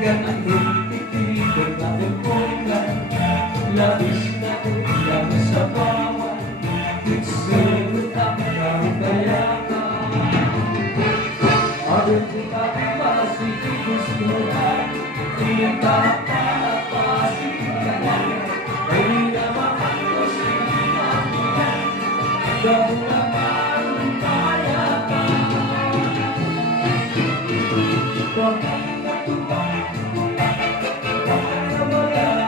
hanggang ang titibig na tumungan. Labis na ulam sa bawal, itsulot ang karukayakan. Agad kita pasigustuhan, kita papasigalan. Ay naman ako sinabihan, gawin naman ang kayakan. Bakit natuwa, bakit nawalan,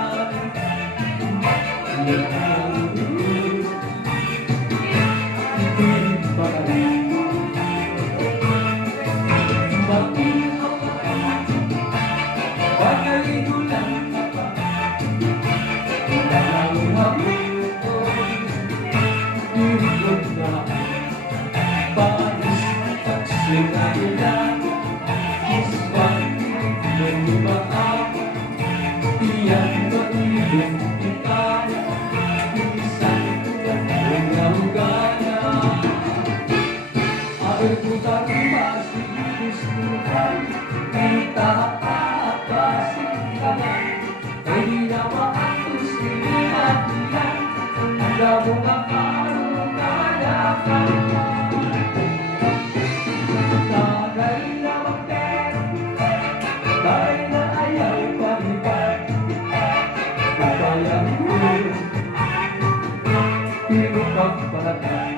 kita papasigalan. Ay nawa ako sinabihan, gawin ang karukayakan. Tagay na magpera, tagay na ayaw palipan. Kaya mo, pero pagpalagay,